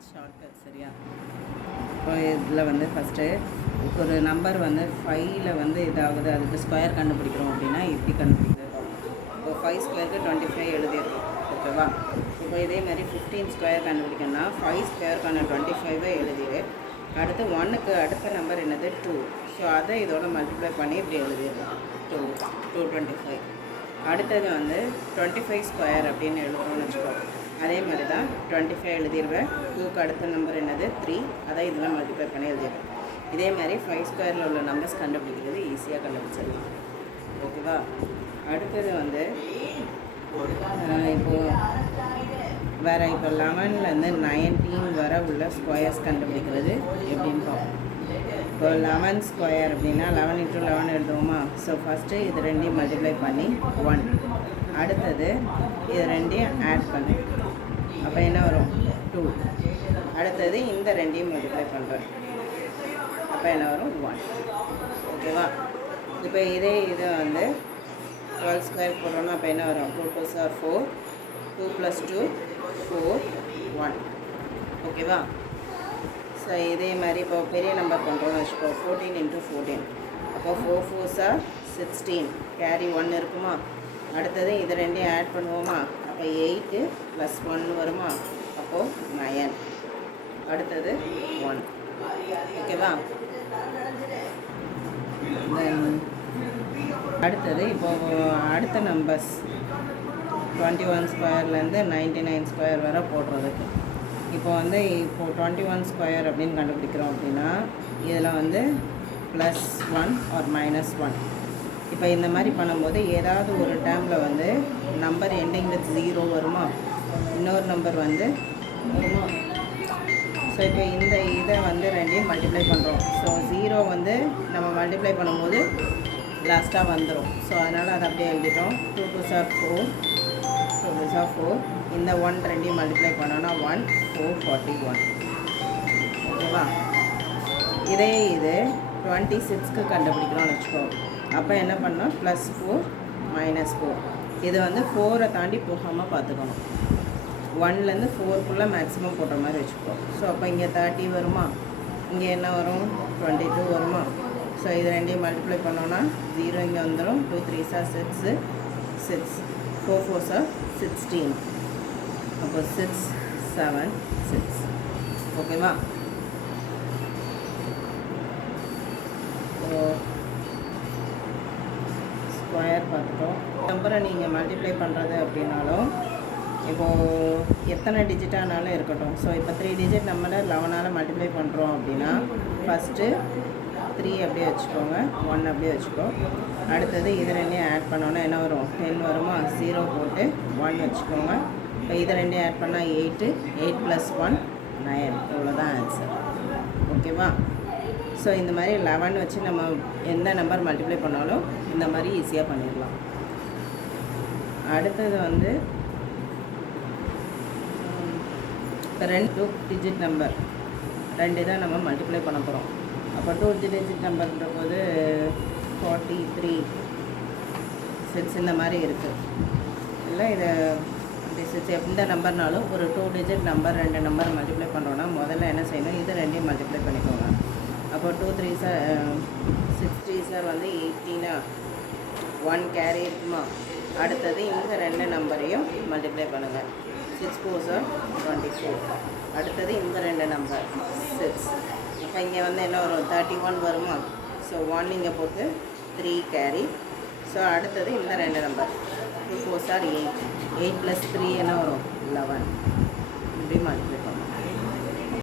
Match shortcut சரியா. இப்போ இதில் வந்து ஃபஸ்ட்டு ஒரு நம்பர் வந்து 5ல் வந்து இதாகுது, அதுக்கு ஸ்கொயர் கண்டுபிடிக்கிறோம் அப்படின்னா எப்படி கண்டுபிடிக்கிறது. இப்போ 5 ஸ்கொயருக்கு 25 எழுதிடுறோம் ஓகேவா. இப்போ இதே மாதிரி 15 ஸ்கொயர் கண்டுபிடிக்கணும்னா 5 ஸ்கொயருக்கான 25 எழுதிடு. அடுத்து 1க்கு அடுத்த நம்பர் என்னது 2. ஸோ அதை இதோட மல்டிப்ளை பண்ணி இப்படி எழுதிடுறோம் 225. அடுத்தது வந்து 25 ஸ்கொயர் அப்படின்னு எழுதுறோம்னு வச்சுக்கோ. அதே மாதிரி தான் 25 எழுதிடுவேன். 2க்கு அடுத்த நம்பர் என்னது 3, அதை இதில் மல்டிப்ளை பண்ணி எழுதிடுவேன். இதே மாதிரி 5 ஸ்கொயரில் உள்ள நம்பர்ஸ் கண்டுபிடிக்கிறது ஈஸியாக கண்டுபிடிச்சிடலாம் ஓகேவா. அடுத்தது வந்து இப்போது வேறு இப்போ 11லேருந்து 19 வர உள்ள ஸ்கொயர்ஸ் கண்டுபிடிக்கிறது எப்படின்னு பார்ப்போம். இப்போ 11 ஸ்கொயர் அப்படின்னா 11 × 11 எழுதுவோமா. ஸோ ஃபஸ்ட்டு இது ரெண்டையும் மல்டிப்ளை பண்ணி 1, அடுத்தது இது ரெண்டையும் ஆட் பண்ணு, அப்போ என்ன வரும் 2, அடுத்தது இந்த ரெண்டையும் மல்டிப்ளை பண்ணுறேன், அப்போ என்ன வரும் 1 ஓகேவா. இப்போ இதை வந்து 12 ஸ்கொயர் போடுறோன்னா அப்போ என்ன வரும் 2 2s are 4, 2 + 2 4 1 ஓகேவா. ஸோ இதே மாதிரி இப்போ பெரிய நம்பர் பண்ணுறோன்னு வச்சுக்கோ. 14 × 14, அப்போ 4 4s are 16, கேரி 1 இருக்குமா. அடுத்தது இது ரெண்டையும் ஆட் பண்ணுவோமா, அப்போ 8 + 1 வருமா, அப்போது 9, அடுத்தது 1 ஓகேவா. தென் அடுத்தது இப்போது அடுத்த நம்பர்ஸ் 21 ஸ்கொயர்லேருந்து 99 ஸ்கொயர் வரை போடுறதுக்கு. இப்போ வந்து இப்போது 21 ஸ்கொயர் அப்படின்னு கண்டுபிடிக்கிறோம் அப்படின்னா இதில் வந்து +1 or -1. இப்போ இந்த மாதிரி பண்ணும்போது ஏதாவது ஒரு டேர்மில் வந்து நம்பர் எண்டிங் வித் 0 வருமா, இன்னொரு நம்பர் வந்து வருமா. ஸோ இப்போ இந்த இதை வந்து ரெண்டையும் மல்டிப்ளை பண்ணுறோம். ஸோ 0 வந்து நம்ம மல்டிப்ளை பண்ணும்போது லாஸ்ட்டாக வந்துடும். ஸோ அதனால் அதை அப்படியே எழுதிட்டோம். 2 2s are 4, 2 2s are 4, இந்த 1 ரெண்டையும் மல்டிப்ளை பண்ணோன்னா 1 4 41 ஓகேவா. இதே இது 26க்கு கண்டுபிடிக்கிறோம்னு வச்சுக்கோ. அப்போ என்ன பண்ணோம் +4 -4. இது வந்து 4ஐ தாண்டி போகாமல் பார்த்துக்கணும். 1லேருந்து 4க்குள்ளே மேக்ஸிமம் போடுற மாதிரி வச்சுக்கோ. ஸோ அப்போ இங்கே 30 வருமா, இங்கே என்ன வரும் 22 வருமா. ஸோ இது ரெண்டையும் மல்டிப்ளை பண்ணோன்னா 0 இங்கே வந்துடும். 2 3s are 6, 6 4 4s are 16, அப்போ 6 7 6 ஓகேவா. ஸ்கொயர் பார்த்துட்டோம். நம்பரை நீங்கள் மல்டிப்ளை பண்ணுறது அப்படின்னாலும் இப்போது எத்தனை டிஜிட்டானாலும் இருக்கட்டும். ஸோ இப்போ 3 டிஜிட் நம்பரை 11ஆல் மல்டிப்ளை பண்ணுறோம் அப்படின்னா ஃபஸ்ட்டு 3 அப்படியே வச்சுக்கோங்க, 1 அப்படியே வச்சுக்கோ. அடுத்தது இது ரெண்டையும் ஆட் பண்ணோன்னா என்ன வரும் 10 வருமா. 0 போட்டு 1 வச்சுக்கோங்க. இப்போ இது ரெண்டையும் ஆட் பண்ணால் 8, 8 + 1 9, இவ்வளோதான் ஆன்சர் ஓகேவா. ஸோ இந்த மாதிரி 11 வச்சு நம்ம எந்த நம்பர் மல்டிப்ளை பண்ணாலும் இந்த மாதிரி ஈஸியாக பண்ணிடலாம். அடுத்தது வந்து இப்போ 2 டிஜிட் நம்பர் 2 தான் நம்ம மல்டிப்ளை பண்ண போகிறோம். அப்போ 2 டிஜிட் நம்பர்ன்ற போது 43 6 இந்த மாதிரி இருக்குது இல்லை. இதை 6 எந்த நம்பர்னாலும் ஒரு 2 டிஜிட் நம்பர் 2 நம்பர் மல்டிப்ளை பண்ணுறோன்னா முதல்ல என்ன செய்யணும், இது ரெண்டையும் மல்டிப்ளை பண்ணிக்கோங்க. அப்போ 2 3s are 6 3s are வந்து 18, 1 கேரி இருக்குமா. அடுத்தது இந்த 2 நம்பரையும் மல்டிப்ளை பண்ணுங்கள். 6 4s are 24, அடுத்தது இந்த 2 நம்பர் 6. இப்போ இங்கே வந்து என்ன வரும் 31 வருமா. ஸோ 1 இங்கே போட்டு 3 கேரி. ஸோ அடுத்தது இந்த 2 நம்பர் 2 4s are 8, 8 + 3 என்ன வரும் 11, இப்படி மல்டிப்ளை